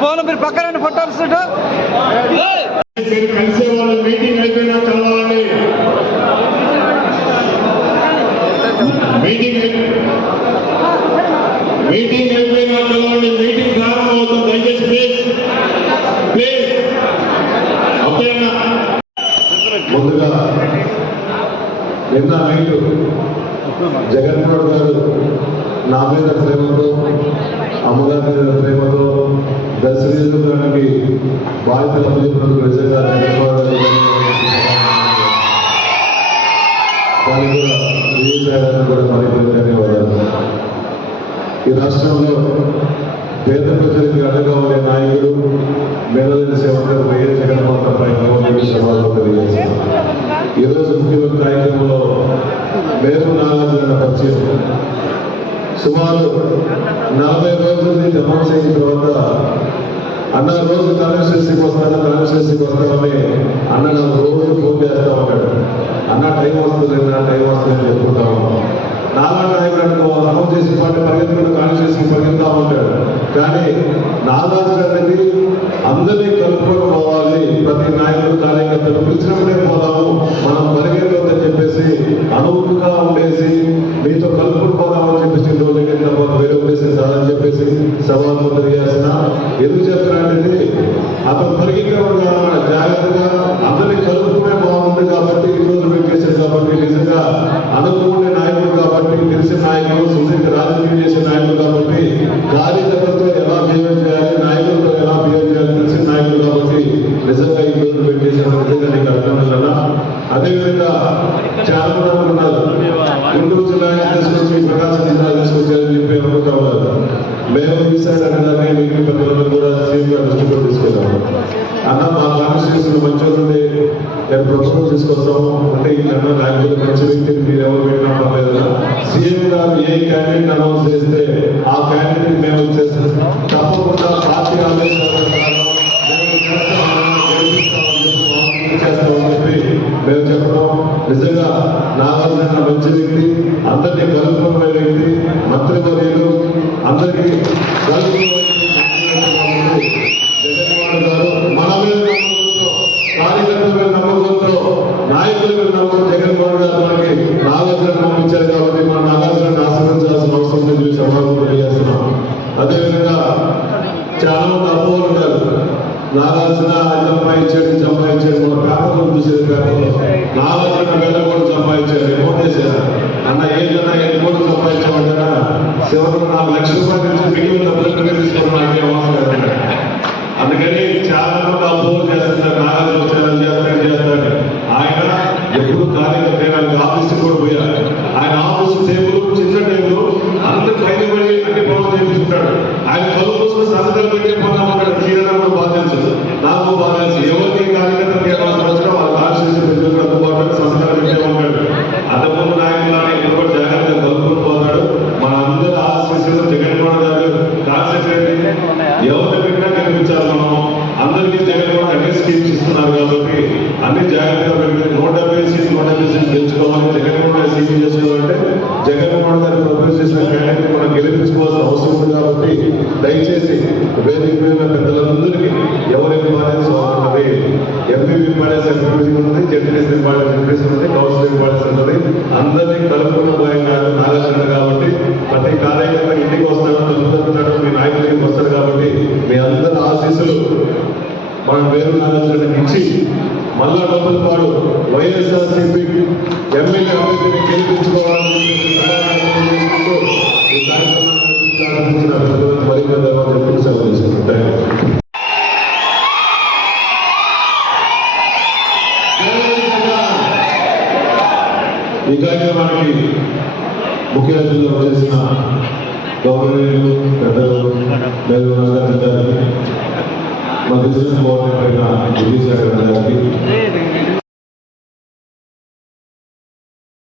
Phone మీరు పక్కన ఫోటోలు కలిసే వాళ్ళు మీటింగ్ అయిపోయినా కలవాలండి. మీటింగ్ అయిపోయినా కలవండి. మీటింగ్ ప్రారంభం అవుతుంది. దయచేసి ప్లీజ్ అప్పుడైనా ముందుగా నిన్న నైట్ జగన్మోహన్ గారు నా మీద ప్రేమతో అమ్మగారి మీద ప్రేమతో దర్శనీయులకి బాధ్యతలు అప్పచెప్పినందుకు నిజంగా కూడా ధన్యవాదాలు. ఈ రాష్ట్రంలో పేద ప్రజలకి అండగా ఉండే నాయకుడు మేధలేని సేవకుడు వైఎస్ జగన్మోహన్ రెడ్డి సభలో తెలియజేశారు. ఈరోజు ముఖ్యమంత్రి కార్యక్రమంలో మేరు నాగార్జున పరిచయం సుమారు 40 రోజుల నుంచి జపం చేసిన తర్వాత అన్న రోజు కాన్స్టిట్యూన్సీకి వస్తామని అన్న నాకు రోజు ఫోన్ చేస్తా ఉంటాడు. అన్న టైం వస్తుందని చెప్పుకుంటా ఉన్నాం. నాలుగు నాయకుడు ఫోన్ చేసి పరిగెత్తుకుంటూ కాన్స్టిట్యూన్సీకి పరిగెత్తా ఉంటాడు. కానీ నాగార్జునకి అందరినీ కలుపుకొని పోవాలి, ప్రతి నాయకుడు కార్యకర్తలు పిలిచినప్పుడే పోదాము, మనం పరిగెత్తొద్దని చెప్పేసి అనువుగా ఉండేసి మీతో కలుపుకొని పోదామని చెప్పేసి వేరే ఉద్దేశం కాదని చెప్పేసి సవాలు తెలియాల్సిన ఎందుకు చెప్తున్నానంటే అతను పరిగెత్తకుండా జాగ్రత్తగా అందరినీ కలుపుకునే బాగుంది కాబట్టి ఈరోజు మేము చేశారు కాబట్టి నిజంగా అనుకునే నాయకుడు కాబట్టి తెలిసిన నాయకుడు సుదీర్ఘ రాజకీయం చేసే నాయకుడు కాబట్టి కార్యకర్తలతో ఎలా బిహేవ్ చేయాలి, నాయకులతో ఎలా బిహేవ్ చేయాలి తెలిసిన నాయకుడు కాబట్టి నిజంగా ఈ రోజు మేము చేసిన నిజంగా నీకు అర్థమవుతుందా. అదేవిధంగా చాలా మంది ఉన్నారు గుంటూరు జిల్లా తీసుకొచ్చి ప్రకాశం జిల్లా తీసుకొచ్చారని చెప్పి అనుకుంటా ఉన్నారు. మేము ఈసారి అనగానే మిగిలిన పెద్దలందరూ కూడా సీఎం గారు దృష్టిలో తీసుకెళ్ళాము. అన్న మా కాన్స్టిట్యూన్సీ మంచి నేను ప్రపోజల్ తీసుకొస్తాము అంటే వీళ్ళన్నా లేకపోతే మంచి వ్యక్తిని మీరు ఎవరు పెట్టినా పర్లేదు. సీఎం గారు ఏ క్యాండిడేట్ అనౌన్స్ చేస్తే ఆ క్యాండిడేట్ మేము తప్పకుండా పార్టీ ఆదేశాలు చేస్తామని చెప్పి మేము చెప్పడం. నిజంగా నాగార్జున మంచి వ్యక్తి, అందరినీ కలుపుకునే వ్యక్తి, మంత్రివర్యులు అందరికీ జగన్మోహన్ గారు మన మీద నమ్మకంతో, కార్యకర్తల మీద నమ్మకంతో, నాయకుల మీద నమ్మకం జగన్మోహన్ గారు మనకి నాగార్జున పంపించారు కాబట్టి మన నాగార్జున ఆశ్రయించాల్సిన అవసరం లేదు సమాజం తెలియజేస్తున్నాం. అదేవిధంగా చాలా మంది అపోహలు ఉన్నారు. నాగార్జున సంపాదించాడు మన పేపర్లో చూసేది, పేపర్లో నాగార్జున వేల కోట్లు సంపాదించాడు. ఫోన్ చేశారు, అన్న ఏంటన్నా 8 కోట్లు సంపాదించామంటారా, చివరికి 4 లక్షల రూపాయలు నుంచి మిగిలిన డబ్బులు తీసుకోవడం నాకే అవసరం లేదండి. అందుకని చాలా మంది అపోహలు చేస్తున్నారు, నాగార్జున చేస్తాడు. ఆయన ఎప్పుడు కార్యకర్త ఆయన ఆఫీస్కి కూడా పోయారు. ఆయన ఆఫీసు టేబుల్ చిన్న టేబుల్, అందరూ పైన పడి అన్ని పనులు చేయించుకుంటాడు. ఆయన పనులు కోసం సంతకాలు పెట్టే పనులు తీయడం బాధ తెలుసు, నాకు బాధ తెలుసు. ఎవరికి కార్యకర్తలకు ఏమైనా అవసరం వాళ్ళ కాన్స్టిట్యూన్సీ ప్రజలకు అందుబాటులో సంతకాలు పెట్టే ఉంటాడు. అంతకుముందు నాయకులని ఇప్పుడు కూడా జాగ్రత్తగా కలుపుకొని పోతాడు. మన అందరూ ఆశీస్సులు జగన్మోహన్ గారు కాన్సెప్ట్ ఎవరిని పెట్టినా కనిపించాలి. మనం అందరికీ జగన్మోహన్ అన్ని స్కీమ్స్ ఇస్తున్నారు కాబట్టి అన్ని జాగ్రత్తగా పెట్టి 170 సీట్లు తెచ్చుకోవాలి. జగన్మోహన్ సీట్లు చేసుకోవాలంటే జగన్మోహన్ గారు ప్రపోజ్ చేసిన క్యాండిడేట్ మనం గెలిపించుకోవాల్సిన అవసరం ఉంది. కాబట్టి దయచేసి వేదిక మీద పెద్దలందరికీ ఎవరికి ఇంపార్టెన్స్ ఉన్నది, ఎంపీపీ ఇంపార్టెన్స్ ఎంపీపీ ఉంటుంది, జడ్పీఎస్ ఇంపార్టెన్స్ ఎంపీసీ ఉంటుంది, కౌన్సిల్ ఇంపార్టెన్స్ ఉంటుంది. అందరినీ కలుపుకున్న భయం కాదు నాగార్జున కాబట్టి ప్రతి కార్యకర్త ఇంటికి వస్తాడు, తలుపుతాడు, మీ నాయకులకి వస్తాడు. కాబట్టి మీ అందరి ఆశీస్సులు మనం వేరు నాగార్జునకి ఇచ్చి మళ్ళా డబ్బులు పాడు వైఎస్ఆర్సీపీ ఎమ్మెల్యే అభ్యర్థిని గెలిపించుకోవాలని ఈ కార్యక్రమాన్ని మరింత ధన్యవాదాలు సెలవు తీసుకుంటాను. ఈ కార్యక్రమానికి ముఖ్య అతిథులు చేసిన గౌరవనీయులు పెద్దలు నాగార్జున గారికి, మా బిజినెస్ కోఆర్డినేటర్ అయిన గిరీష్ గారికి,